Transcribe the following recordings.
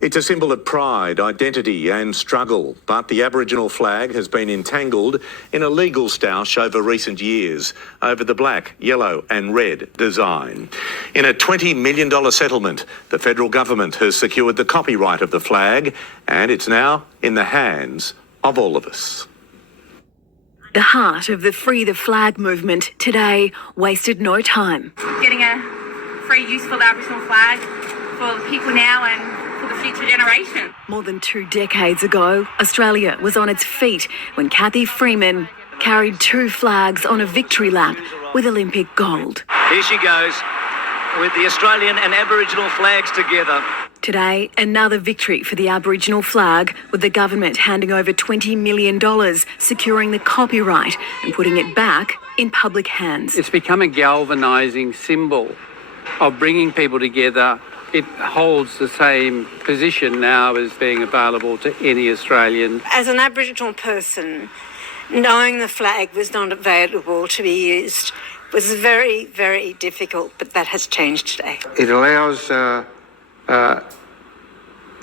It's a symbol of pride, identity and struggle, but the Aboriginal flag has been entangled in a legal stoush over recent years over the black, yellow and red design. In a $20 million settlement, the federal government has secured the copyright of the flag and it's now in the hands of all of us. The heart of the Free the Flag movement today wasted no time. Getting a free use for the Aboriginal flag for the people now and for the future generation. More than 2 decades ago, Australia was on its feet when Cathy Freeman carried 2 flags on a victory lap with Olympic gold. Here she goes with the Australian and Aboriginal flags together. Today, another victory for the Aboriginal flag, with the government handing over $20 million, securing the copyright and putting it back in public hands. It's become a galvanising symbol of bringing people together. It holds the same position now as being available to any Australian. As an Aboriginal person, knowing the flag was not available to be used was very, very difficult, but that has changed today. It allows the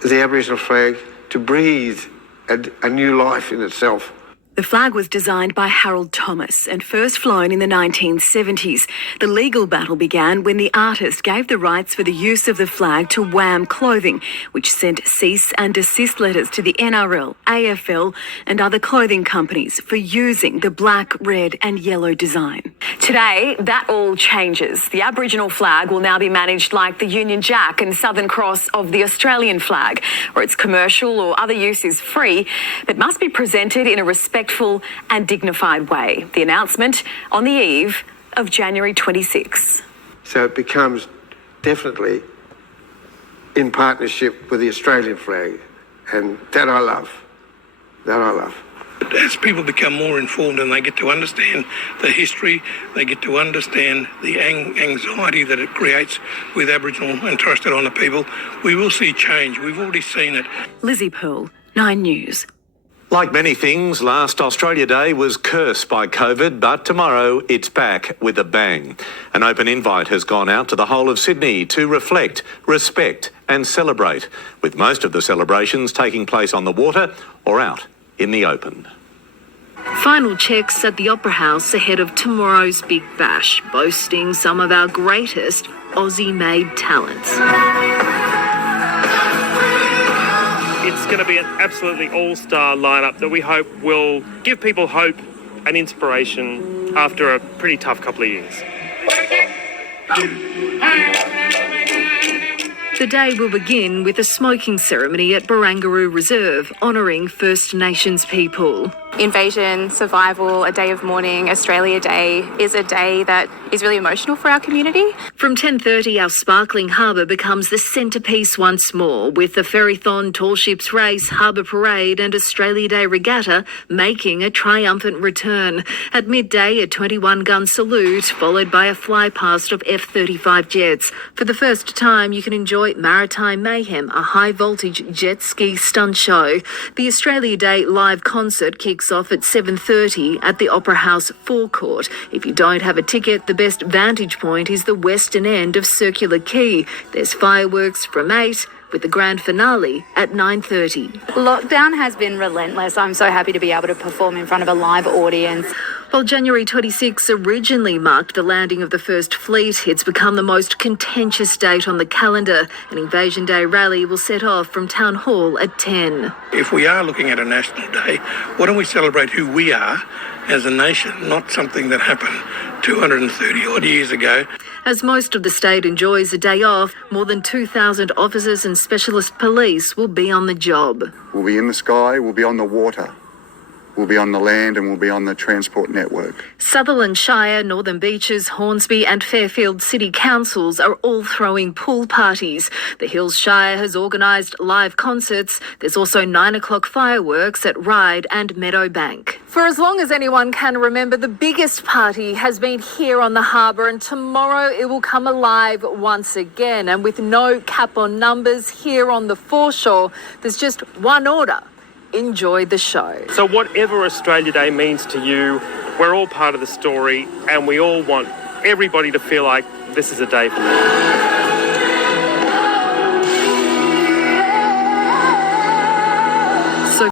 Aboriginal flag to breathe a new life in itself. The flag was designed by Harold Thomas and first flown in the 1970s. The legal battle began when the artist gave the rights for the use of the flag to Wham Clothing, which sent cease and desist letters to the NRL, AFL and other clothing companies for using the black, red and yellow design. Today, that all changes. The Aboriginal flag will now be managed like the Union Jack and Southern Cross of the Australian flag, where its commercial or other use is free, but must be presented in a respectful and dignified way. The announcement on the eve of January 26. So it becomes definitely in partnership with the Australian flag, and that I love. That I love. As people become more informed and they get to understand the history, they get to understand the anxiety that it creates with Aboriginal and Torres Strait Islander people, we will see change. We've already seen it. Lizzie Pearl, 9 News. Like many things, last Australia Day was cursed by COVID, but tomorrow it's back with a bang. An open invite has gone out to the whole of Sydney to reflect, respect and celebrate, with most of the celebrations taking place on the water or out in the open. Final checks at the Opera House ahead of tomorrow's Big Bash, boasting some of our greatest Aussie-made talents. It's going to be an absolutely all-star lineup that we hope will give people hope and inspiration after a pretty tough couple of years. The day will begin with a smoking ceremony at Barangaroo Reserve, honouring First Nations people. Invasion, survival, a day of mourning, Australia Day is a day that is really emotional for our community. From 10:30, our sparkling harbour becomes the centrepiece once more, with the Ferrython, Tall Ships Race, Harbour Parade and Australia Day Regatta making a triumphant return. At midday, a 21-gun salute, followed by a flypast of F-35 jets. For the first time, you can enjoy Maritime Mayhem, a high-voltage jet ski stunt show. The Australia Day live concert kicks off at 7:30 at the Opera House forecourt. If you don't have a ticket, the best vantage point is the western end of Circular Quay. There's fireworks from 8, with the grand finale at 9:30. Lockdown has been relentless. I'm so happy to be able to perform in front of a live audience. While January 26 originally marked the landing of the First Fleet, it's become the most contentious date on the calendar. An Invasion Day rally will set off from Town Hall at 10. If we are looking at a national day, why don't we celebrate who we are as a nation, not something that happened 230 odd years ago. As most of the state enjoys a day off, more than 2,000 officers and specialist police will be on the job. We'll be in the sky, we'll be on the water. We'll be on the land and we'll be on the transport network. Sutherland Shire, Northern Beaches, Hornsby and Fairfield City Councils are all throwing pool parties. The Hills Shire has organised live concerts. There's also 9 o'clock fireworks at Ryde and Meadowbank. For as long as anyone can remember, the biggest party has been here on the harbour, and tomorrow it will come alive once again. And with no cap on numbers here on the foreshore, there's just one order. Enjoy the show. So whatever Australia Day means to you, we're all part of the story and we all want everybody to feel like this is a day for them.